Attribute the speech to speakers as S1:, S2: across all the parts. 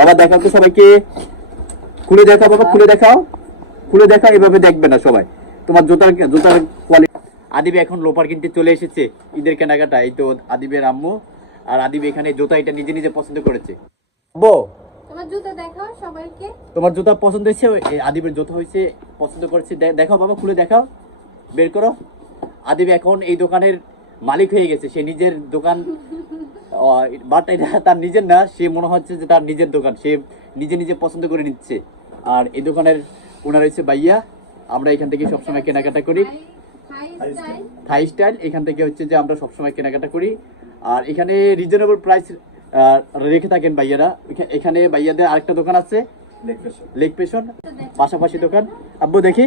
S1: বাবা দেখাও তো সবাইকে। খুলে দেখাও বাবা খুলে দেখাও। খুলে দেখাও এভাবে দেখবে না সবাই। তোমার জুতার জুতার কোয়ালিটি আদিবে এখন লোপার কিনতে চলে এসেছে ঈদের কেনাকাটা। এই তো আদিবের আম্মু আর আদিব এখানে জুতা এটা নিজে নিজে পছন্দ করেছে। বো
S2: তোমার জুতো দেখাও সবাইকে।
S1: তোমার জুতা পছন্দ হয়েছে? আদিবের জুতো হয়েছে পছন্দ করেছে। দেখাও বাবা খুলে দেখাও। বের করো। আদিব এখন এই দোকানের মালিক হয়ে গেছে। সে নিজের দোকান বাট এটা তার নিজের না সে মনে হচ্ছে যে তার নিজের দোকান সে নিজে নিজে পছন্দ করে নিচ্ছে। আর এই দোকানের ওনার হচ্ছে বাইয়া আমরা এখান থেকে সবসময় কেনাকাটা করি। থাই স্টাইল এখান থেকে হচ্ছে যে আমরা সবসময় কেনাকাটা করি। আর এখানে রিজনেবল প্রাইস রেখে থাকেন ভাইয়ারা। এখানে ভাইয়াদের আরেকটা দোকান আছে। লেক পেশন পাশাপাশি দোকান। আব্বু দেখি।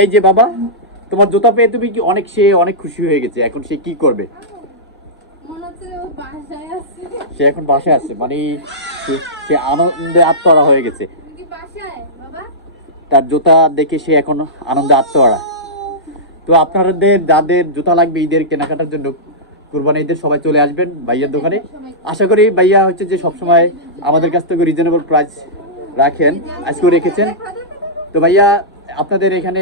S1: এই যে বাবা তোমার জুতা পেয়ে তুমি কি অনেক সে অনেক খুশি হয়ে গেছে। এখন সে কি করবে
S2: মনে হচ্ছে ও বাসায় আছে
S1: সে এখন বাসায় আছে মানে সে- আনন্দে আত্মহারা হয়ে গেছে। তার জুতা দেখে সে এখন আনন্দে আত্মহারা। তো আপনাদের যাদের জুতা লাগবে ঈদের কেনাকাটার জন্য কুরবানি ঈদের সবাই চলে আসবেন ভাইয়ার দোকানে। আশা করি ভাইয়া হচ্ছে যে সবসময় আমাদের কাছ থেকে রিজনেবল প্রাইস রাখেন আজকেও রেখেছেন। তো ভাইয়া আপনাদের এখানে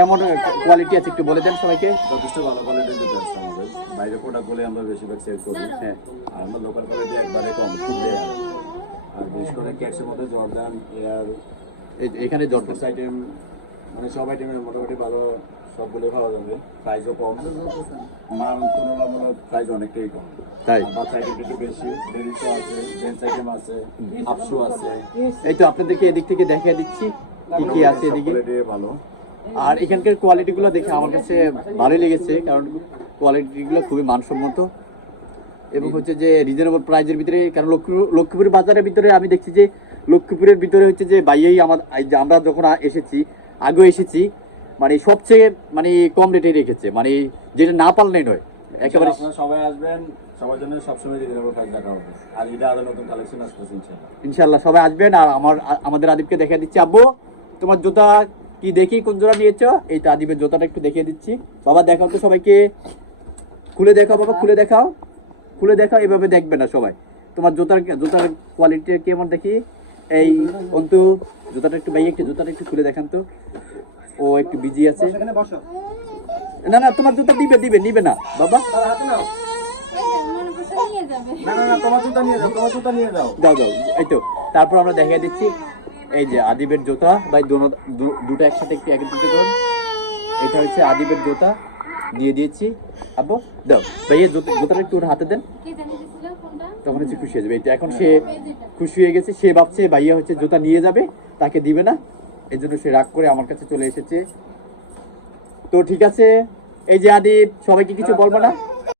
S1: কেমন কোয়ালিটি আছে একটু বলে দেন সবাইকে।
S3: যথেষ্ট ভালো কোয়ালিটির জুতো আছে। আমাদের বাইরে প্রোডাক্ট বলে আমরা বেশিরভাগ সেল করি।
S1: হ্যাঁ।
S3: আর আমরা লোকাল কোয়ালিটি একবারে কম খুব রেয়ার আর বিশেষ করে ক্যাটসের মধ্যে জর্দান এয়ার
S1: এই- এখানে জর্দান।
S3: আইটেম মানে সব আইটেমের মোটামুটি ভালো সবগুলো পাওয়া যাবে প্রাইসও কম। মান তুলনামূলক প্রাইস অনেকটাই কম।
S1: তাই?
S3: বাচ্চা আইটেম একটু বেশি। লেডিসও আছে জেন্টস আইটেম আছে আপশু আছে।
S1: এই তো আপনাদেরকে এদিক থেকে দেখিয়ে দিচ্ছি কি কি আছে এদিকে?
S3: ভালো।
S1: আর এখানকার কোয়ালিটিগুলো দেখে আমার কাছে ভালোই লেগেছে কারণ কোয়ালিটিগুলো খুবই মানসম্মত। এবং হচ্ছে যে রিজনেবল প্রাইজের ভিতরে কারণ লক্ষ্মী লক্ষ্মীপুর বাজারের ভিতরে আমি দেখছি যে লক্ষ্মীপুরের ভিতরে হচ্ছে যে বাইয়েই আমার আমরা যখন এসেছি আগেও এসেছি মানে সবচেয়ে মানে কম রেটে রেখেছে মানে যেটা না পারলেই নয়। একেবারে
S3: সবাই আসবেন সবার জন্য সবসময় রিজনেবল প্রাইস রাখা হবে। আর এটা আরও নতুন কালেকশন আসতেছে ইনশাআল্লাহ।
S1: ইনশাল্লাহ সবাই আসবেন আর আমার আমাদের আদিবকে দেখা দিচ্ছি আব্বু তোমার জুতা কি দেখি কোন জোড়া নিয়েছ এই তো আদিবের জুতাটা একটু দেখিয়ে দিচ্ছি। বাবা দেখাও তো সবাইকে। খুলে দেখাও বাবা খুলে দেখাও। খুলে দেখাও এভাবে দেখবে না সবাই। তোমার জুতার জুতার কোয়ালিটি কেমন দেখি? এই অন্তু জুতাটা একটু ভাই একটু জুতাটা একটু খুলে দেখান তো। ও একটু বিজি আছে। না না তোমার জুতা দিবে দিবে নিবে না বাবা।
S2: এই যে করছে নিয়ে যাবে
S3: না না না তোমার জুতা নিয়ে যাও তোমার জুতা নিয়ে যাও।
S1: দাও দাও এই তো। তারপর আমরা দেখিয়ে দিচ্ছি। এই যে আদিবের জোতা, ভাই দুটো একসাথে একটু একত্রিত করুন এটা হচ্ছে আদিবের জোতা দিয়ে দিয়েছি। আব্বু, দাও। ভাইয়া জুতো জুতাটা একটু ওর হাতে দেন। তখন হচ্ছে খুশি হয়ে যাবে। এটা এখন সে খুশি হয়ে গেছে, সে ভাবছে, ভাইয়া হচ্ছে জোতা নিয়ে যাবে, তাকে দিবে না। এই জন্য সে রাগ করে আমার কাছে চলে এসেছে। তো ঠিক আছে, এই যে আদিব, সবাইকে কিছু বলব না?